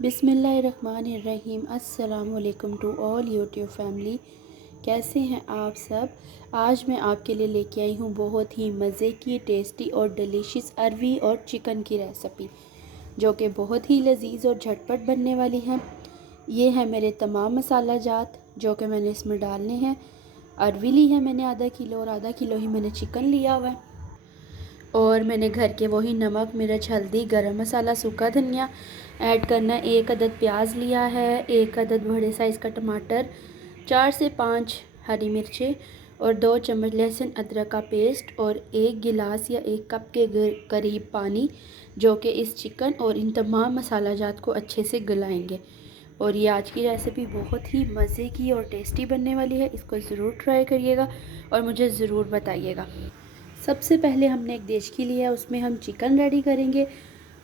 बिस्मिल्लाहिर्रहमानिर्रहीम। अस्सलाम वालेकुम टू ऑल यूट्यूब फैमिली। कैसे हैं आप सब। आज मैं आपके लिए लेके आई हूँ बहुत ही मज़े की, टेस्टी और डिलीशियस अरवी और चिकन की रेसिपी, जो कि बहुत ही लजीज और झटपट बनने वाली है। ये है मेरे तमाम मसाला जात जो कि मैंने इसमें डालने हैं। अरवी ली है मैंने आधा किलो, और आधा किलो ही मैंने चिकन लिया हुआ है। और मैंने घर के वही नमक, मिर्च, हल्दी, गरम मसाला, सूखा धनिया ऐड करना है। 1 अदद प्याज लिया है, 1 अदद बड़े साइज़ का टमाटर, 4 से 5 हरी मिर्चें और 2 चम्मच लहसुन अदरक का पेस्ट, और 1 गिलास या 1 कप के करीब पानी, जो कि इस चिकन और इन तमाम मसाला जात को अच्छे से गलाएंगे। और ये आज की रेसिपी बहुत ही मज़े की और टेस्टी बनने वाली है। इसको ज़रूर ट्राई करिएगा और मुझे ज़रूर बताइएगा। सबसे पहले हमने एक देचकी लिया है, उसमें हम चिकन रेडी करेंगे,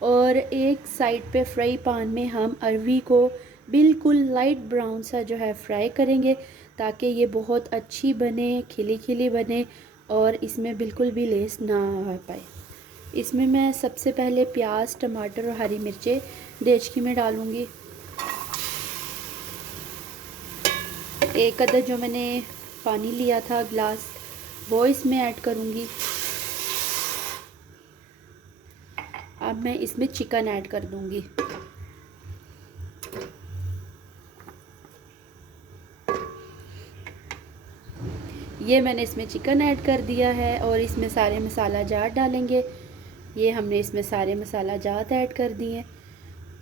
और एक साइड पे फ्राई पैन में हम अरवी को बिल्कुल लाइट ब्राउन सा जो है फ्राई करेंगे, ताकि ये बहुत अच्छी बने, खिली खिली बने और इसमें बिल्कुल भी लेस ना आ पाए। इसमें मैं सबसे पहले प्याज, टमाटर और हरी मिर्चें देचकी में डालूँगी। 1 अदद जो मैंने पानी लिया था गिलास, वो इसमें ऐड करूँगी। अब मैं इसमें चिकन ऐड कर दूँगी। ये मैंने इसमें चिकन ऐड कर दिया है और इसमें सारे मसाला जात डालेंगे। ये हमने इसमें सारे मसाला जात ऐड कर दिए।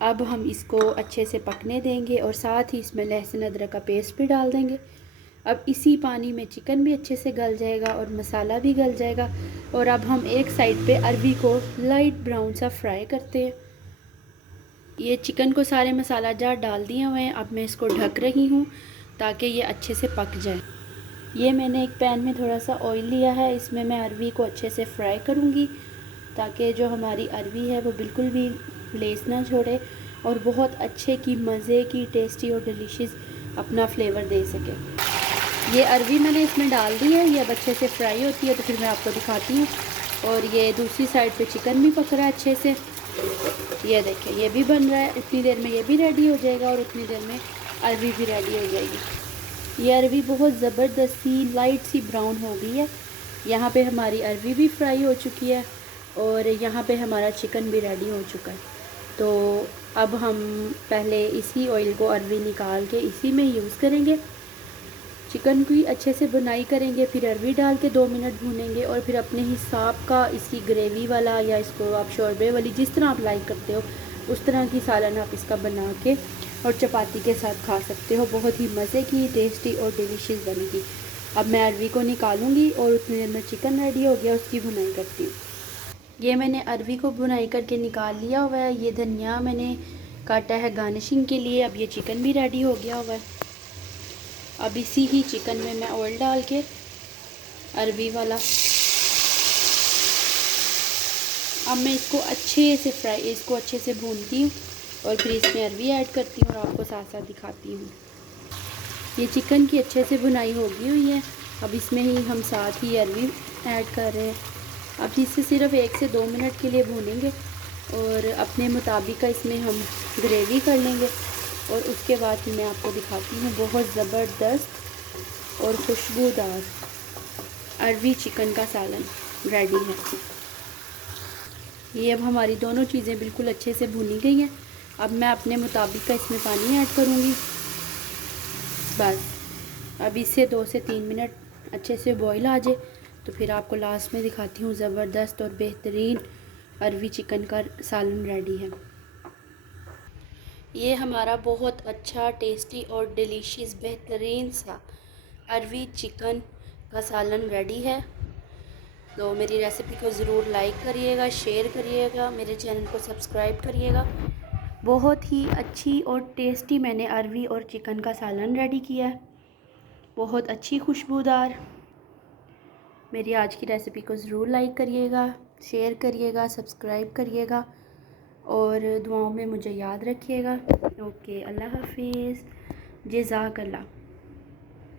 अब हम इसको अच्छे से पकने देंगे और साथ ही इसमें लहसुन अदरक का पेस्ट भी डाल देंगे। अब इसी पानी में चिकन भी अच्छे से गल जाएगा और मसाला भी गल जाएगा। और अब हम एक साइड पे अरवी को लाइट ब्राउन सा फ्राई करते हैं। ये चिकन को सारे मसाला जात डाल दिए हुए हैं। अब मैं इसको ढक रही हूँ ताकि ये अच्छे से पक जाए। ये मैंने एक पैन में थोड़ा सा ऑयल लिया है, इसमें मैं अरवी को अच्छे से फ्राई करूँगी, ताकि जो हमारी अरवी है वो बिल्कुल भी लेस ना छोड़े और बहुत अच्छे की, मज़े की, टेस्टी और डिलीशियस अपना फ्लेवर दे सके। ये अरवी मैंने इसमें डाल दी है, ये अब अच्छे से फ्राई होती है तो फिर मैं आपको दिखाती हूँ। और ये दूसरी साइड पे चिकन भी पक रहा है अच्छे से। ये देखें, ये भी बन रहा है। इतनी देर में ये भी रेडी हो जाएगा और उतनी देर में अरवी भी रेडी हो जाएगी। ये अरवी बहुत ज़बरदस्ती लाइट सी ब्राउन हो गई है। यहाँ पे हमारी अरवी भी फ्राई हो चुकी है और यहाँ पे हमारा चिकन भी रेडी हो चुका है। तो अब हम पहले इसी ऑयल को अरवी निकाल के इसी में यूज़ करेंगे। चिकन की अच्छे से बुनाई करेंगे, फिर अरवी डाल के 2 मिनट भूनेंगे और फिर अपने हिसाब का इसकी ग्रेवी वाला, या इसको आप शोरबे वाली, जिस तरह आप लाइक करते हो उस तरह की सालन आप इसका बना के और चपाती के साथ खा सकते हो। बहुत ही मज़े की, टेस्टी और डिलीशियस बनेगी। अब मैं अरवी को निकालूंगी और उतनी देर में चिकन रेडी हो गया, उसकी बुनाई करती हूँ। ये मैंने अरवी को बुनाई करके निकाल लिया हुआ है। ये धनिया मैंने काटा है गार्निशिंग के लिए। अब ये चिकन भी रेडी हो गया हुआ है। अब इसी ही चिकन में मैं ऑयल डाल के अरवी वाला, अब मैं इसको अच्छे से भूनती हूँ और फिर इसमें अरवी ऐड करती हूँ और आपको साथ साथ दिखाती हूँ। ये चिकन की अच्छे से बुनाई हो गई हुई है। अब इसमें ही हम साथ ही अरवी ऐड कर रहे हैं। अब इसे सिर्फ 1 से 2 मिनट के लिए भूनेंगे और अपने मुताबिक का इसमें हम ग्रेवी कर लेंगे। और उसके बाद ही मैं आपको दिखाती हूँ बहुत ज़बरदस्त और खुशबूदार अरवी चिकन का सालन रेडी है। ये अब हमारी दोनों चीज़ें बिल्कुल अच्छे से भुनी गई हैं। अब मैं अपने मुताबिक का इसमें पानी ऐड करूँगी। बस अब इससे 2 से 3 मिनट अच्छे से बॉईल आ जाए तो फिर आपको लास्ट में दिखाती हूँ ज़बरदस्त और बेहतरीन अरवी चिकन का सालन रेडी है। ये हमारा बहुत अच्छा, टेस्टी और डिलीशियस बेहतरीन सा अरवी चिकन का सालन रेडी है। तो मेरी रेसिपी को ज़रूर लाइक करिएगा, शेयर करिएगा, मेरे चैनल को सब्सक्राइब करिएगा। बहुत ही अच्छी और टेस्टी मैंने अरवी और चिकन का सालन रेडी किया है, बहुत अच्छी खुशबूदार। मेरी आज की रेसिपी को ज़रूर लाइक करिएगा, शेयर करिएगा, सब्सक्राइब करिएगा और दुआओं में मुझे याद रखिएगा। ओके, अल्लाह हाफिज़, जज़ाकल्लाह।